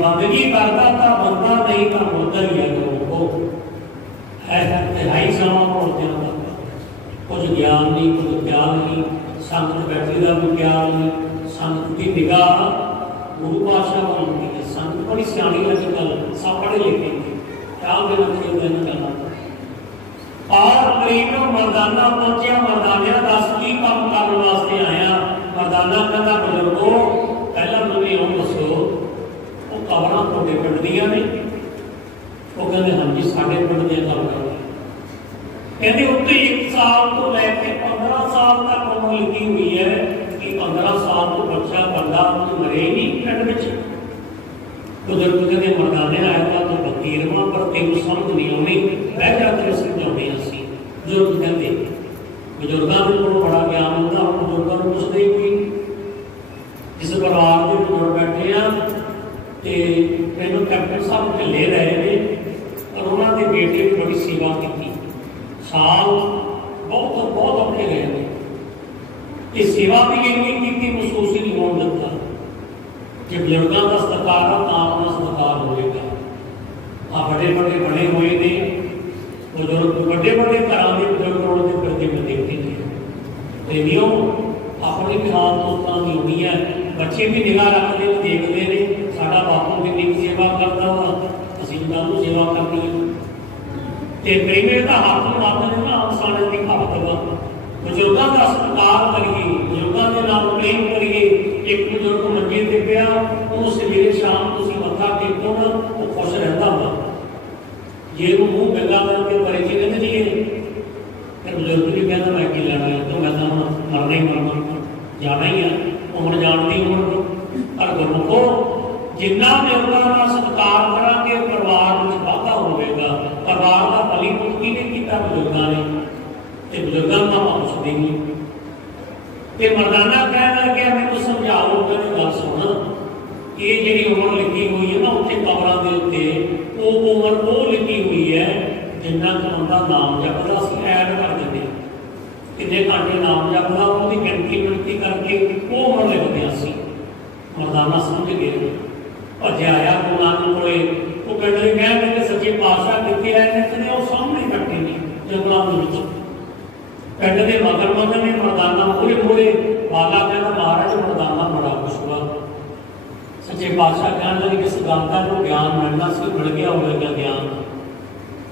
बंदगी करता था बंदा नहीं था मुर्दा ही है लोगों तिहाई समा मुर्दे कुछ ज्ञान नहीं कुछ प्यार नहीं संगत बैठे का भी प्यार नहीं संगत की निगाह गुरु पातशाह को होती है संगत बड़ी सियाणी अजकल सब पढ़े लिखे ख्याल देना चाहिए करना और करीब मरदाना पहुंचा मरदानिया दस की काम करने वास्ते आया मरदाना कहता बजुर्गो पहला मुझे हम दसो कबर थोड़े पिंड दियाँ ने वो कहते हाँ जी साढ़े पिंड दियाँ गल कर कहते उत्ते 1 साल तो लैके 15 साल तक उम्र लगी हुई है कि 15 साल तो बच्चा बंदा मरे ही नहीं पिंड में बुजुर्ग कहते मरदाने आएगा तो फकीरवा पर तेन समझ नहीं आनी बह जाकर समझाने असी बुजुर्ग कहते बुजुर्गों को बड़ा ज्ञान होता हम बुजुर्गों को पुछते ही कोई जिस परिवार के बुजुर्ग बैठे हैं तो मैंने कैप्टन साहब ढिले रहे हैं और उन्होंने बेटे ने बड़ी सेवा की साल बहुत बहुत औखे रहे हैं ये सेवा भी इन्नी की महसूस ही नहीं होने देता जो बुजुर्गों का सत्कार है तो अपना सत्कार होगा हाँ बड़े बड़े बने हुए ने बुजुर्ग बड़े बड़े घरों के बुजुर्ग होने के प्रति मैं देखती थी प्रेमियों अपनी खान दोस्तों की होनी है बच्चे भी निगाह रखते हैं देखते हैं साडा बापू कितनी सेवा करता वा असीं उन्होंने सेवा करनी है तो प्रेमी का हाथ मारने ना इंसाने की कहावत वा बुजुर्गों का सत्कार करिए बुजुर्गों के नाम प्रेम करिए एक बुजुर्ग मंजे से पिया वो सवेरे शाम तुम मत्था टेको ना वो खुश रहता वा जे वो मुँह गंगा करके परिचय कहते जी फिर बुजुर्ग भी कहता मैं की लेना है तो मैं मरना ही मरना जाना ही है उम्र जानती उम्र पर गुरमुखो जिन्ना बुजुर्गों का सत्कार करांगे परिवार में वाधा होगा परिवार का भली मुक्ति नहीं किया बुजुर्गों ने तो बुजुर्गों का पुछते नहीं तो मरदाना कह लगे मैं समझाओ मैंने गल सुन ये जी उम्र लिखी हुई है ना उत्थे कबरों के उत्ते वो उम्र वो लिखी हुई है जिन्ना बंदा नाम जपदा असीं ऐड कर देंगे कितने घंटे नाम जपदा वो गिनती करके वो उम्र लिखते असीं मरदाना समझ गए भजे आया गुरु नानक कोले वो पिंड के कह रहे सच्चे पातशाह कितने आए हैं कहते वो सामने कट्टे ने जंगलों के पिंड के मगर मगर ने मरदाना मूहरे मूहरे बाला कहता महाराज मरदाना बड़ा खुश हुआ सच्चे पातशाह कहने लगे कि सिद्धांता को ज्ञान मिलना से मिल गया होगा ज्ञान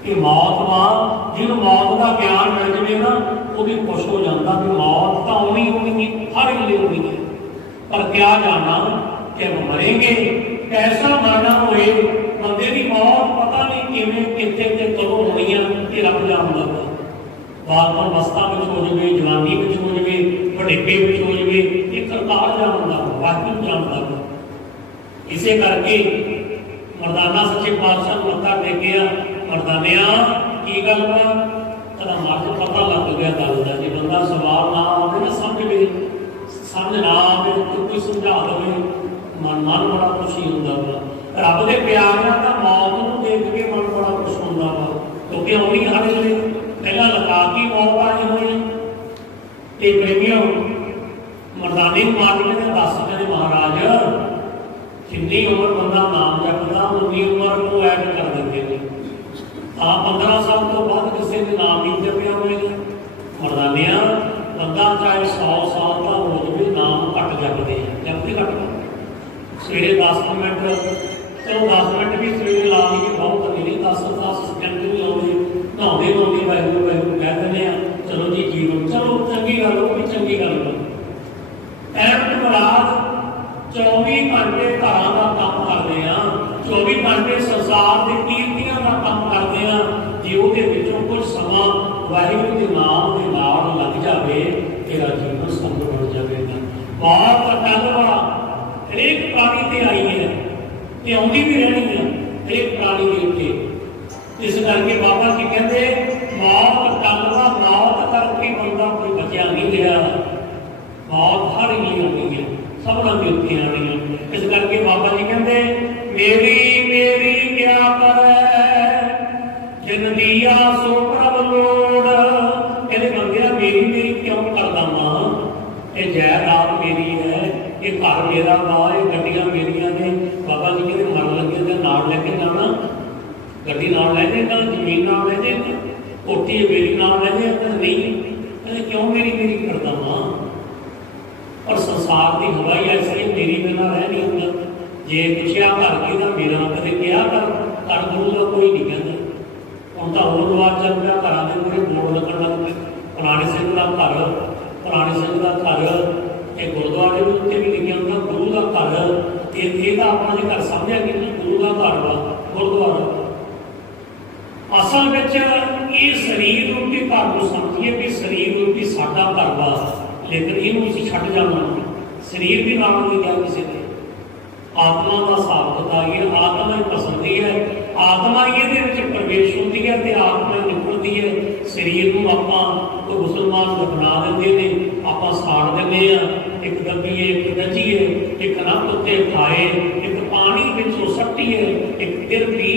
कि मौत मां जिन्होंने मौत का ज्ञान मिल जाए ना वो भी खुश हो जाता कि मौत तो होनी होनी हर वे होनी है पर क्या जाना कि हम मरेंगे कैसा मरना होए बंदे की मौत पता नहीं किमें कितने ते कदों होनी है ये रब जानता बालपन अवस्था में हो जाए जवानी में हो जाए बुढ़ेपे में हो जाए ये करतार जानता वाकई जानता इसे करके मरदाना सच्चे पातशाह मत्था टेकिया मरदानिया की गल वा तेरा मर्द पता लग गया गल का जो बंदा सवाल ना आवे ना समझ ना आवे तो कोई समझा दे मन बड़ा खुशी होता वा रब के प्यार का मौत को देख के मन बड़ा खुश होता वा क्योंकि आनी हर वे पहला लगा की मौत आई हुई प्रेमियों मर्दाने मार के दस कहते महाराज जिन्नी उम्र बंदा नाम जपदा उन्नी उम्र को ऐड कर देंगे ने। हाँ 15 साल तो बाद किसी ने नाम नहीं जपिया होगा। मर्दानिया बंदा चाहे 100 साल का हो जाए नाम घट जपते हैं, जपते घट सवेरे 10 मिनट, चलो 10 मिनट भी सवेरे ला लीजिए बहुत नहीं, 10 सेकंड भी लाते नहाते नहाते वाहगुरू वाहगुरू कह देने, चलो जी जीवन चलो चंगी गल हो भी चंगी गल हो। एंड मुराद 24 घंटे घर का काम करते हैं, 24 घंटे संसार के कीर्तियां का काम करते हैं। जो कुछ समा वाहिगुरू के नाम के नाल लग जाए तेरा जीवन संभव बन जाएगा। बहुत कल वाला हरेक प्राणी से आई है, ये आँदी भी रहनी है हरेक प्राणी के उत्ते। इस करके बाबा जी कहते मौत कलवा मौत करके बंदा कोई बचा नहीं गया, मौत हर ही आनी है, सबना के उत्ते आनी है। इस करके बाबा जी कहते मेरी मेरी क्या करे जिन दिया सो प्रभ लोड़। कहते बंदिया मेरी मेरी क्यों करदा मां, ये जायदाद मेरी है, ये घर मेरा मां, ये गड्डियां मेरिया ने। बाबा जी कहते मर लगे तो नाल लेके जाना, गड्डी नाल ले जाएगा, जमीन नाल ले जाएगा, कोठी मेरी नाल ले जाएगा नहीं। कहते क्यों मेरी मेरी करदा मां। और संसार की हवाई ऐसी मेरी बिना रह नहीं होता। जे पुछया घर की तो मेरा कदे क्या कर गुरु का कोई नहीं कहता। हम तो होर रिवाज चल रहा, घर के पूरे बोर्ड लगन लग पे फलाने सिंह का घर, फलाने सिंह का घर, ये गुरुद्वारे के उत्ते भी लिखा होगा गुरु का घर। ये अपना जो घर समझा कि गुरु का घर वा गुरुद्वारा। असल में ये शरीर रूपी घर को समझिए भी शरीर रूपी साडा घर वा, लेकिन इनू असीं छड्ड जाना, शरीर भी नाल नहीं गया किसी ने। आत्मा का हिसाब बताइए, आत्मा ही पसंदी है, आत्मा ये प्रवेश होती है तो आत्मा निकलती है। शरीर को आप मुसलमान बना देते हैं, आप साड़ देने, एक दबीए एक गजीए, एक नक उत्ते खाए, एक पानी बिचों सट्टीए, एक तिर भी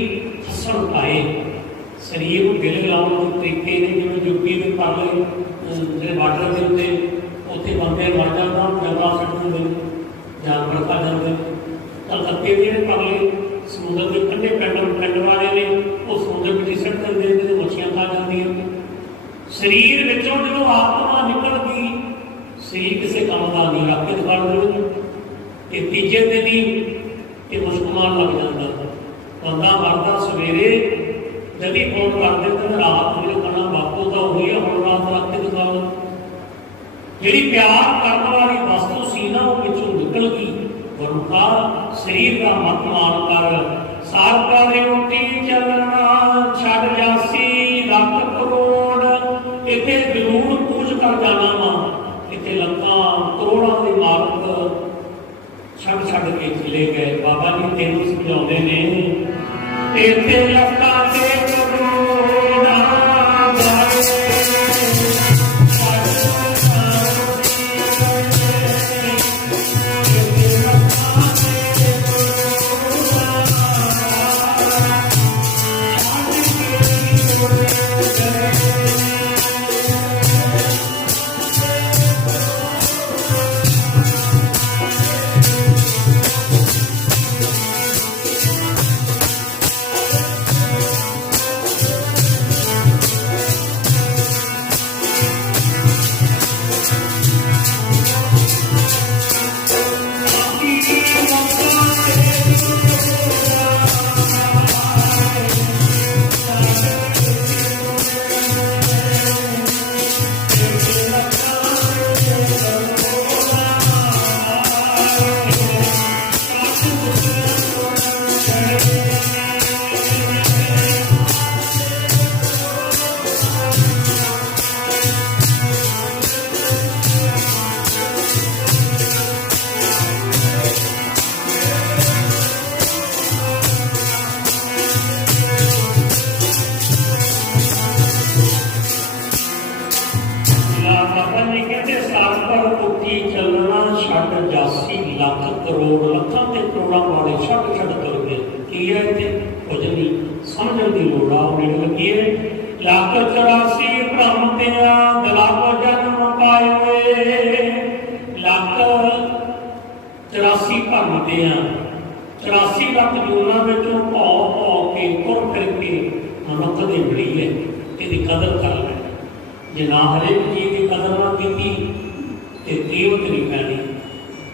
फसन पाए। शरीर को गिले लाने के तरीके ने जिवें यूपी के परले जो बार्डर के उत्ते उत्थे बंदे मर जाता जगह सट देंगे, जानवर खा जाते। कलकत्ते के परले समुद्र के कंढे पिंड वाले ने वो समुद्र में सट देंगे तो मछलियां खा जाती। शरीर विचों जो आत्मा निकल गई, शरीर किसी काम का नहीं, आपके दिखा दो ये तीजे दिन ही ये मुश्किल लग जाता। बंदा मरदा सवेरे जब ही फोन करते तो रात में कहना बापू तो हुई है, हम रात रख के दिखा दो। जी प्यार करने वाली वस्तु सी ना वो पिछों निकल गई। गुरुखा शरीर का मत मान कर सार कर रोटी चलना छड़ जासी लख करोड़। इतने जरूर पूज कर जाना वा, इतने लखा करोड़ों के मालक छड़ छड़ के चले गए। बाबा जी तेन समझाते ने इतने लखा के लख 84 ਭਰਮਦੇ ਆ, 84 ਲੱਖ ਜੂਨਾਂ ਵਿੱਚੋਂ ਭੌ ਕੇ ਤੁਰ ਫਿਰ ਕੇ ਮਨੁੱਖ ਦੇ ਮਿਲੀ ਹੈ। ਇਹਦੀ ਕਦਰ ਕਰ ਲੈ। ਜੇ ਨਾ ਹਰੇਕ ਚੀਜ਼ ਦੀ ਕਦਰ ਨਾ ਕੀਤੀ ਤੇ ਕੀਮਤ ਨਹੀਂ ਪੈਣੀ।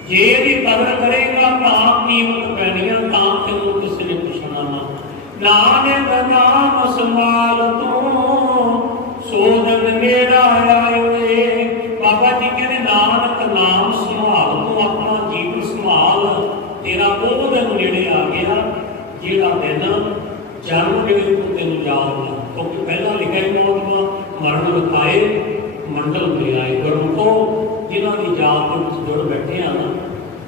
ਜੇ ਇਹਦੀ ਕਦਰ ਕਰੇਗਾ ਤਾਂ ਕੀਮਤ ਪੈਣੀ ਆ, ਤਾਂ ਤੈਨੂੰ ਕਿਸੇ ਨੇ ਪੁੱਛਣਾ ਨਾ। ਨਾਨਕ ਨਾਮ ਸੰਭਾਲ ਤੂੰ ਸੋ ਜਗ ਨੇੜਾ ਆਏ। ਬਾਬਾ ਜੀ ਕਹਿੰਦੇ ਨਾਨਕ ਨਾਮ ਸੰਭਾਲ ਤੂੰ, ਆਪਣਾ ਜੀਵਨ ਸੰਭਾਲ, ਤੇਰਾ ਉਹ ਦਿਨ ਨੇੜੇ ਆ ਗਿਆ ਜਿਹੜਾ ਦਿਨ ਜਨਮ ਵੇਲੇ ਤੋਂ ਤੈਨੂੰ ਯਾਦ ਨਾ। ਕਿਉਂਕਿ ਪਹਿਲਾਂ ਲਿਖਿਆ ਹੀ ਮੌਤ ਮਰਨ ਵਿਖਾਏ ਮੰਡਲ ਮਿਲਾਏ। ਗੁਰਮੁਖੋ ਜਿਨ੍ਹਾਂ ਦੀ ਯਾਦ ਵਿੱਚ ਜੁੜ ਬੈਠੇ ਆ ਨਾ,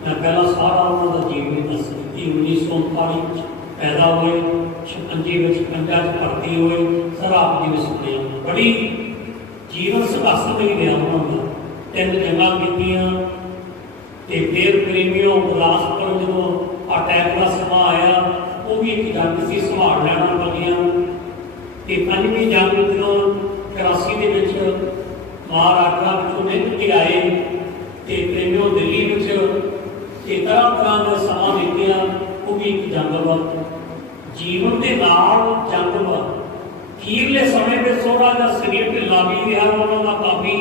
ਮੈਂ ਪਹਿਲਾਂ ਸਾਰਾ ਉਹਨਾਂ ਦਾ ਜੀਵਨ ਦੱਸ ਦਿੱਤੀ। 1939 ਵਿੱਚ ਪੈਦਾ ਹੋਏ, 56 ਵਿੱਚ 56 'ਚ ਭਰਤੀ ਹੋਏ, ਸਰਾਪ ਜੀ ਸੁਣੇ। ਬੜੀ ਜੀਵਨ ਸੰਘਰਸ਼ ਨਹੀਂ ਰਿਹਾ ਉਹਨਾਂ ਦਾ। 3 ਜੰਗਾਂ ਕੀਤੀਆਂ ਤੇ ਫਿਰ ਪ੍ਰੇਮੀਓ ਗੁਰਦਾਸਪੁਰ ਜਦੋਂ ਅਟੈਕ ਦਾ ਸਮਾਂ ਆਇਆ, ਉਹ ਵੀ ਇੱਕ ਜੰਗ ਸੀ, ਸੰਭਾਲ ਲੈਣਾ ਲੱਗੀਆਂ। ਤੇ 5ਵੀਂ ਜੰਗ ਜਦੋਂ 84 ਦੇ ਵਿੱਚ ਮਹਾਰਾਸ਼ਟਰ ਵਿੱਚੋਂ ਨਿਕਲ ਕੇ ਆਏ ਤੇ ਪ੍ਰੇਮੀਓ ਦਿੱਲੀ ਵਿੱਚ ਤੇ ਤਰ੍ਹਾਂ ਦਾ ਸਮਾਂ ਬੀਤਿਆ। ਉਹ ਵੀ ਇੱਕ ਜੰਗ ਵਾ, ਜੀਵਨ ਦੇ ਨਾਲ ਜੰਗ ਵਾ। ਅਖੀਰਲੇ ਸਮੇਂ ਵਿੱਚ ਥੋੜ੍ਹਾ ਜਿਹਾ ਸਰੀਰ ਢਿੱਲਾ ਵੀ ਰਿਹਾ ਉਹਨਾਂ ਦਾ ਕਾਫੀ।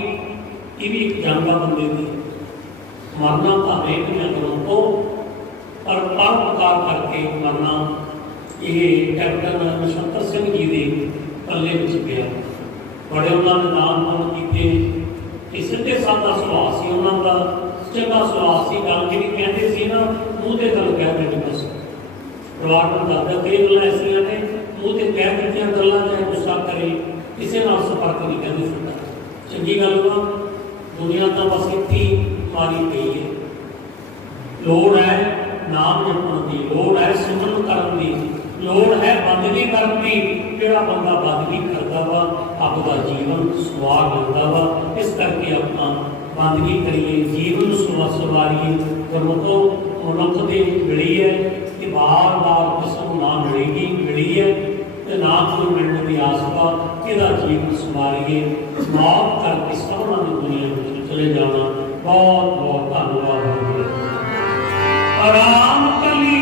ਇਹ ਵੀ ਇੱਕ ਜੰਗ ਆ ਬੰਦੇ ਦੀ। ਮਰਨਾ ਤਾਂ ਹਰੇਕ ਨੇ ਕਰੋ, ਪਰ ਪਰਉਪਕਾਰ ਕਰਕੇ ਮਰਨਾ ਇਹ ਕੈਪਟਨ ਨਛੱਤਰ ਸਿੰਘ ਜੀ ਦੇ ਪੱਲੇ ਵਿੱਚ ਪਿਆ। ਬੜੇ ਉਹਨਾਂ ਨੇ ਨਾਮ ਨਾਮ ਕੀਤੇ ਕਿ ਸਿੱਧੇ ਸਾਦਾ ਸੁਭਾਅ ਸੀ ਉਹਨਾਂ ਦਾ, ਚੰਗਾ ਸੁਭਾਅ ਸੀ। ਗੱਲ ਜਿਹੜੀ ਕਹਿੰਦੇ ਸੀ ਨਾ, ਮੂੰਹ ਤੇ ਗੱਲ ਕਹਿ ਦਿੰਦੇ ਬਸ। ਪਰਿਵਾਰ ਨੂੰ ਦੱਸਦਾ ਕਈ ਗੱਲਾਂ ਐਸੀਆਂ ਨੇ ਮੂੰਹ ਤੇ ਕਹਿ ਦਿੱਤੀਆਂ ਗੱਲਾਂ, ਚਾਹੇ ਗੁੱਸਾ ਕਰੇ, ਕਿਸੇ ਨਾਲ ਸੰਪਰਕ ਨਹੀਂ ਕਹਿੰਦੇ ਸੁਣਦਾ। ਚੰਗੀ ਗੱਲ ਵਾ, ਦੁਨੀਆ ਤਾਂ ਬਸ ਇੱਥੇ ਮਾਰੀ ਪਈ ਹੈ। ਲੋੜ ਹੈ ਨਾਮ ਜਪਣ ਦੀ, ਲੋੜ ਹੈ ਸਿਮਰਨ ਕਰਨ ਦੀ, ਲੋੜ ਹੈ ਬੰਦਗੀ ਕਰਨ ਦੀ। ਜਿਹੜਾ ਬੰਦਾ ਬੰਦਗੀ ਕਰਦਾ ਵਾ ਆਪਦਾ ਜੀਵਨ ਸਵਾਰ ਲੈਂਦਾ ਵਾ। ਇਸ ਕਰਕੇ ਆਪਾਂ ਬੰਦਗੀ ਕਰੀਏ, ਜੀਵਨ ਨੂੰ ਸਵਾਰੀਏ। ਗੁਰਮੁਖੋ ਮਨੁੱਖ ਦੇ ਮਿਲੀ ਹੈ ਕਿ ਵਾਰ ਕਿਸੇ ਨੂੰ ਨਾ ਮਿਲੇਗੀ, ਮਿਲੀ ਹੈ ਤੇ ਨਾ ਕੋਈ ਮਿਲਣ ਦੀ ਆਸ ਵਾ। ਇਹਦਾ ਜੀਵਨ ਸਵਾਰੀਏ। ਮੌਤ ਕਰਕੇ ਸਭਨਾਂ ਦੀ ਦੁਨੀਆ ਵਿੱਚ ਚਲੇ ਜਾਣਾ। ਬਹੁਤ ਬਹੁਤ ਧੰਨਵਾਦ। ਰਾਮ ਕਲੀ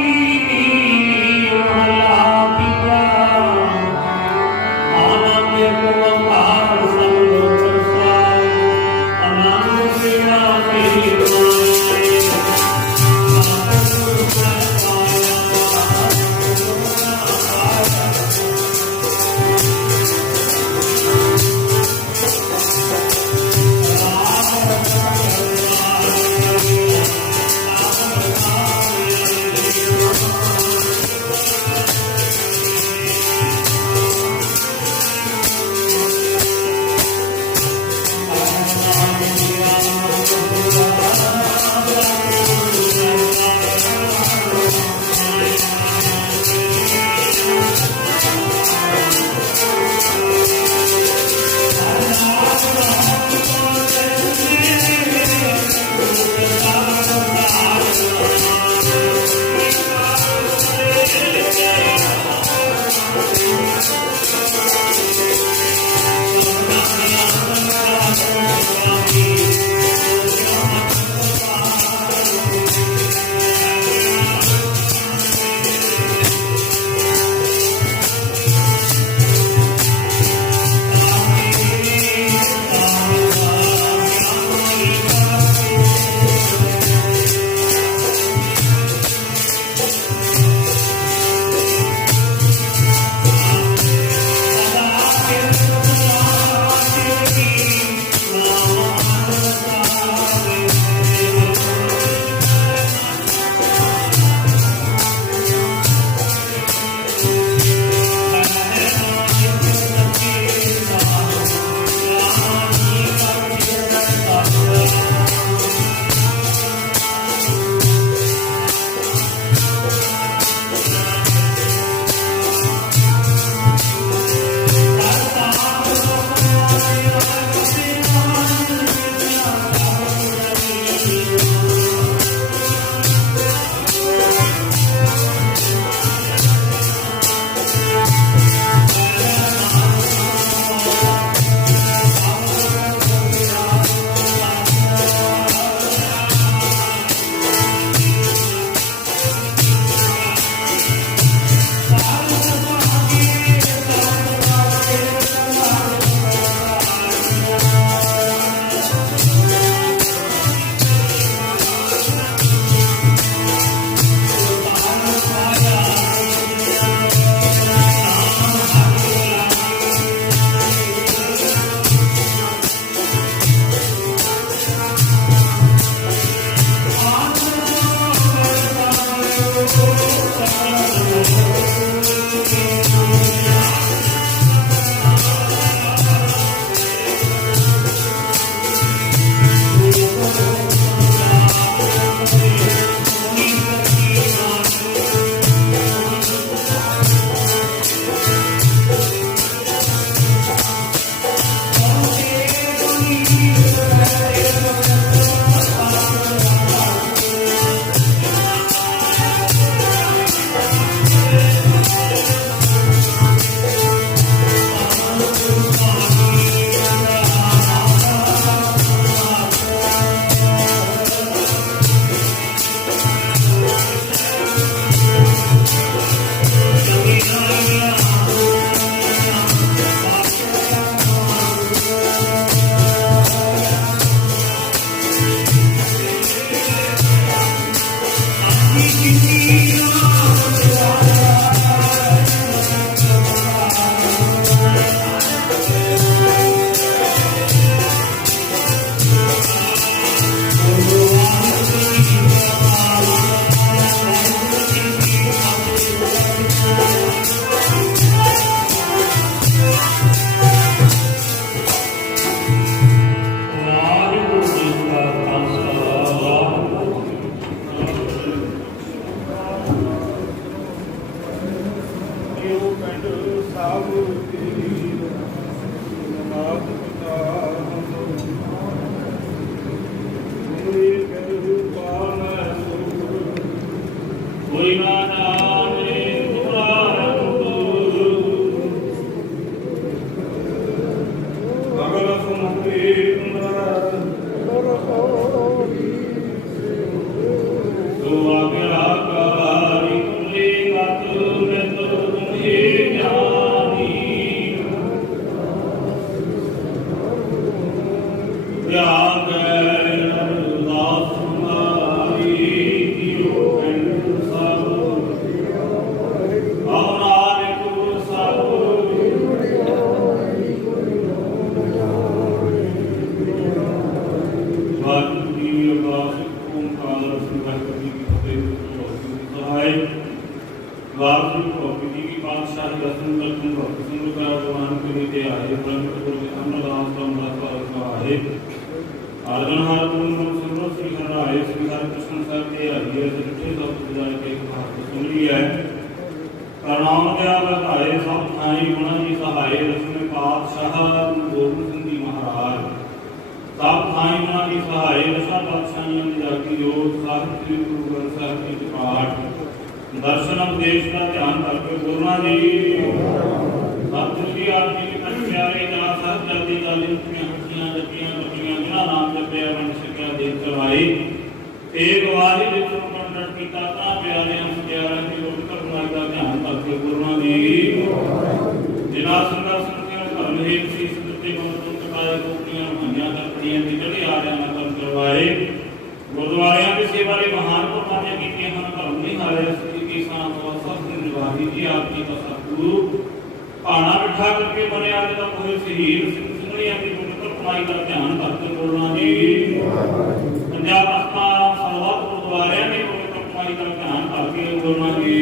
कोई ना जाने अगल सुमति तो आज्ञाकारी तुमने गत में तुम्हें ज्ञानी त्याग अरदास हमारी कियो सब अवनारे को सब वाकी अरदास ओंकार सिमरती की फतेह सहाय वाकी भक्ति की पातशाही दर्शन दर्शन भक्त संग का भगवान के नीचे आए ब्रह्म गुरु के अन्नदान का आए आदरण हार गुरु सर्व श्री हराए श्री हरि कृष्ण साहब के हरिये सच्चे सब पूजा के हाथ सुन लिया है प्रणाम दयाल भाए सब ठाई गुणा जी सहाय दसवें पातशाह गोबिंद सिंह जी महाराज सब ठाई गुणा जी सहाय दशा पातशाहियों की जाकी योग साहिब श्री गुरु ग्रंथ साहिब के पाठ दर्शन उपदेश का ध्यान करके बोलना जी सतगुरु आप जी के प्यारे जा साहब जल्दी चाली हंसियां जपियां कपियां जिन्हां नाम जपया बन सकिया देख करवाई एक वारी विच कंडट कीता ता प्यारे हम प्यारा की रोट करवाई का ध्यान करके बोलना जी जिना सुंदर सुंदर धर्म है सी सुनते मन कटाए गोपियां भंगियां करपड़ियां की चढ़ी आ जाना कर करवाए गुरुद्वारियां की सेवा रे महान कुर्बानियां कीतियां हम धर्म नहीं हारे की सां सब निभावी जी आपकी का सतगुरु पाना बिठा करके बने आज का कोई शहीद सिंह सिंगड़िया की गुरमतਿ कमाई का ध्यान करके बोलना जी पंजाब आस्थान सवा गुरुद्वारे में गुरमतਿ कमाई का ध्यान करके बोलना जी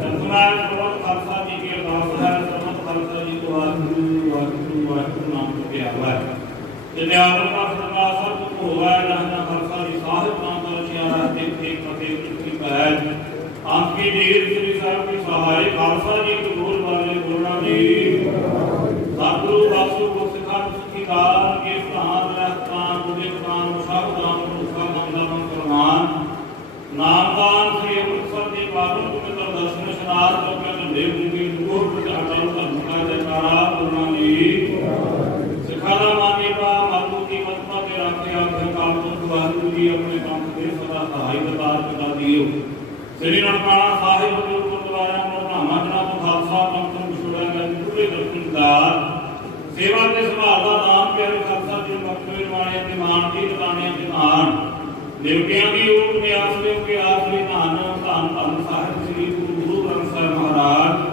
जसमाल सर्वत खालसा जी की अरदास है सर्वत खालसा जी को वाहिगुरु नाम को प्यारा है जन्याल का सदा सब होगा रहना खालसा जी साहिब नाम का चियारा देख देख फतेह की पैज आपकी देर श्री साहब की सहाय खालसा जी को बोल वाले बोलना जी सतगुरु वासु को सिखा सुखी दान के स्थान रहतान बुद्धि दान सावधान उसका नाम फरमान नामदान श्री अमृतसर के पावन पवित्र दर्शन शनार तो के झंडे मुंगे दूर पर अटल धर्म का जयकारा बोलना जी सिखाना माने का मातु की मत्ता के राखे आखे काल को वाहिगुरु जी अपने काम से सदा सहाय बता बता दियो श्री ननकाना साहिब गुरुद्वारा मोहम्मद जनाब खालसा पंथन विछोड़ा गए पूरे दर्शनदार सेवा के संभाल का नाम प्यारे खालसा जी मक्के वाले के मान की बताने के मान देवकियां की ओट में आसरे के आसरे धान धान धन साहिब श्री गुरु ग्रंथ साहिब महाराज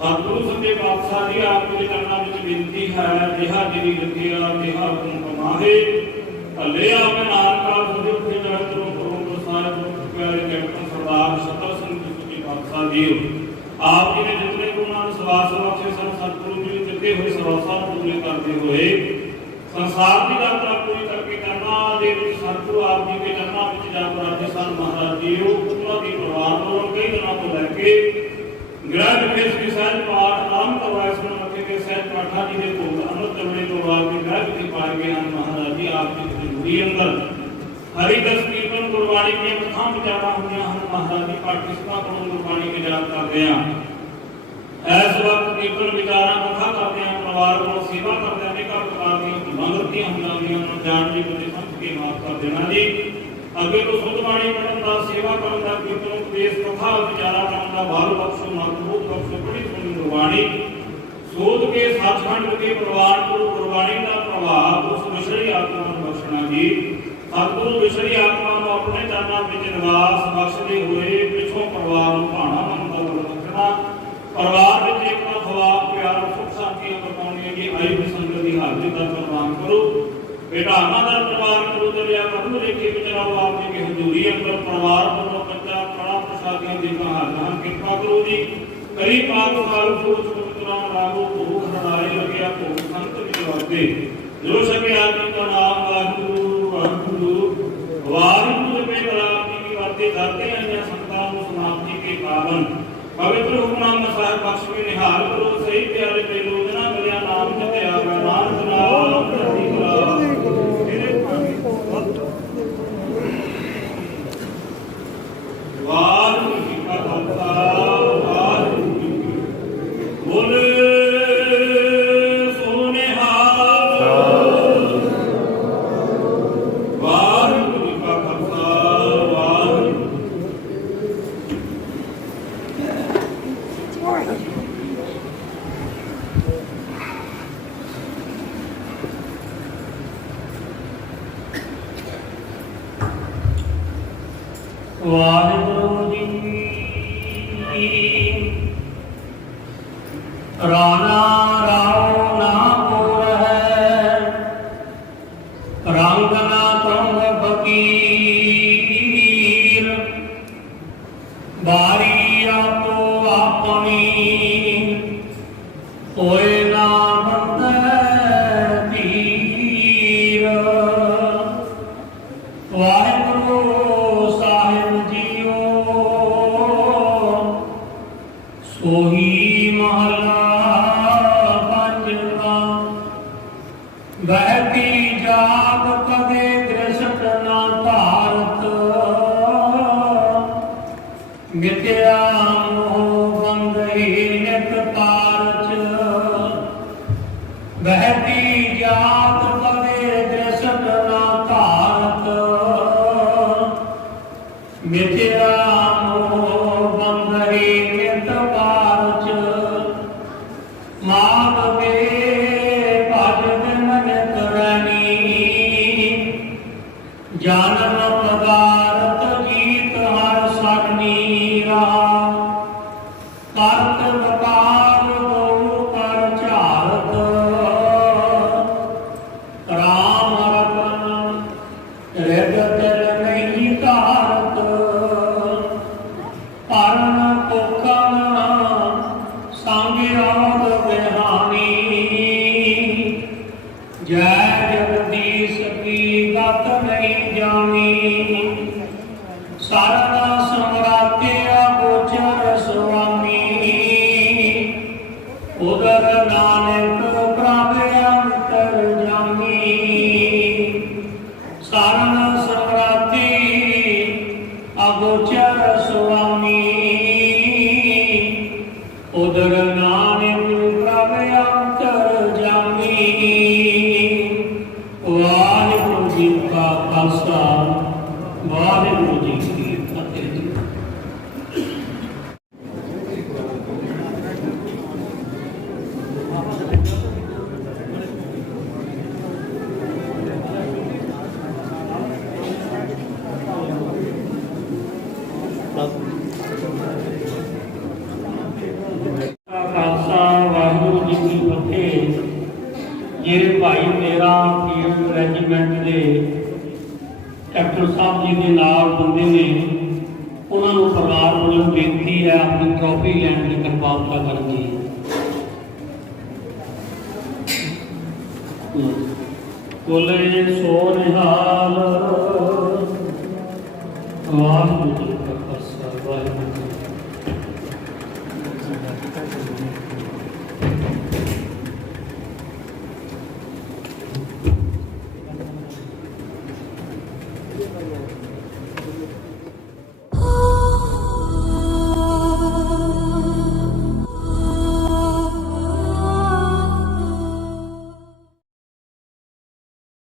सतगुरु सच्चे पातशाह जी आपके चरणों में विनती है देहा जी रखिया देहा हुक्म कमाहे भले आपने नाम का सुधि उठे जाए तो करो साहिब प्यारे कैप्टन सरदार सतर सिंह जी पातशाह जी आप जी ने जितने गुणां सवास बख्शे सन सतगुरु जी दिते हुए सवासां पूरे करते हुए संसार की यात्रा पूरी करके करना दे सतगुरु आप जी के चरणों में जा बराजे सन महाराज जी पुत्रा की प्रवान को कई दिनों को लेके ग्रह विशेष की सहज पाठ नाम करवाए सुन मथे के सहज पाठा जी के भोग अमृत तवड़े को आप के ग्रह विधि पाए गए हैं महाराज जी आप जी जिंदगी अंदर हरि दस कीर्तन गुरबाणी के कथा विचारा हुई हम महाराज जी पाठिस्ता को गुरबाणी के याद करते हैं ऐस वक्त कीर्तन विचारा कथा करते हैं परिवार को सेवा करते हैं अनेक प्रकार की मंगतियां हुई जान जी को संत के माफ कर देना जी अगे तो शुद्ध बाणी पढ़न का सेवा करन का कीर्तन उपदेश कथा विचारा करन का बाल बख्शो मातृभूत बख्शो बड़ी सुंदर गुरबाणी सोध के सचखंड के प्रवान को गुरबाणी का प्रभाव उस विषय आत्मा में बख्शना जी सतगुरु विषय आत्मा को अपने चरणों में निवास बख्शते हुए पिछों परिवार को भाना मन का बख्शना परिवार में एक खवाब प्यार सुख शांति बरपाने की आयु संगत की हाजिरी का प्रदान करो बेटा हमारा परिवार करो दरिया प्रभु लेके विचराओ आप जी की हजूरी अंदर परिवार को बच्चा बड़ा प्रसादियों जी का हाथ कृपा करो जी कई पाप साल सोच पवित्र रागो को हराए लगे को संत विचरते जो सके आदमी का नाम वाहिगुरु वाहिगुरु वाहिगुरु में बराबरी की बातें करते हैं या संतान समाप्ति के पावन पवित्र हुक्मनाम साहिब बख्श में निहाल करो सही प्यारे बेलोजना मिलिया नाम जपे आगा नाम नाम वाहिगुरु ਵਾਹਿਗੁਰੂ ਜੀ ਰਾਣਾ ਰਾਉ ਨਾ ਪੁਰ ਹੈ ਰੰਗ ਨਾ ਤੁੰਗ ਫਕੀਰ ਬਾਰੀ ਆਪੋ ਆਪਣੀ ਹੋਏ ਨਾ ਬੰਦੇ ਧੀਰ ਵਾਹਿਗੁਰੂ ਸਾਹਿਬ ਜੀਓ ਸੋਹੀ ਮਹਲਾ ਪੰਜਵਾ ਬਹਿਤੀ ਜਾਗ ਕਦੇ ਦ੍ਰਿਸ਼ਟ ਨਾ ਧਾਰਤ ਮਿਟਿਆ ਮੋਹ ਬੰਦਹੀ ਨਿਤ ਪਾਰਚ ਬਹਿਤੀ ਜਾਗ ਕਦੇ ਦ੍ਰਿਸ਼ਟ ਨਾ ਧਾਰਤ ਮਿਟਿਆ ਮੋਹ ਬੰਦਹੀ ਨਿਤ ਪਾਰਚ ਮਾਗ ਵੇ ਭਜਨ ਮਨ ਕਰਨੀ ਜਾਨਮ ਪਦਾਰਥ ਜੀਤ ਹਰ ਸਰਨੀ ਰਹਾ ਕਰਤ ਵਪਾਰ ਦੋ ਕਰ ਝਾਰਤ ਰਾਮ ਰਤਨ ਰਿਗ ਤਿਲ ਨਹੀਂ ਧਾਰਤ ਪਰਨ ਕੋਖਨ ਸੰਗਿਆਦ ਬਿਹਾਨੀ ਜੈ ਜਗਦੀਸ਼ ਕੀ ਗਤ ਨਹੀਂ ਜਾਣੀ ਸਰਦਾ ਸਮਰਾਤਿਆ ਗੋਚਰ ਸੁਆਮੀ ਉਦਰ ਨਾਨਕ ਪ੍ਰਭ ਅੰਤਰ ਜਾਮੀ ਸਰਨ ਸਮਰਾਤੀ ਅਗੋਚਰ ਸੁਆਮੀ ਉਦਰ ਨਾਨਕ ਪ੍ਰਭ ਅੰਤਰ ਜਾਮੀ ਵਾਹਿਗੁਰੂ ਜੀ ਕਾ ਖਾਲਸਾ ਵਾਹਿਗੁਰੂ ਜੀ ਕੀ ਫਤਿਹ। ਖਾਲਸਾ ਵਾਹਿਗੁਰੂ ਜੀ ਕੀ ਫਤਿਹ। ਜਿਹੜੇ ਭਾਈ ਮੇਰਾ ਫੀਲਡ ਰੈਜੀਮੈਂਟ ਦੇ ਕੈਪਟਨ ਸਾਹਿਬ ਜੀ ਦੇ ਨਾਲ ਬੰਦੇ ਨੇ ਉਹਨਾਂ ਨੂੰ ਪਰਿਵਾਰ ਵੱਲੋਂ ਬੇਨਤੀ ਹੈ ਆਪਣੀ ਟਰੋਫੀ ਲੈਣ ਦੀ ਕਿਰਪਾਲਤਾ ਕਰਨ ਦੀ। ਬੋਲੇ ਸੋ ਨਿਹਾਲ ਵਾਹਿਗੁਰੂ।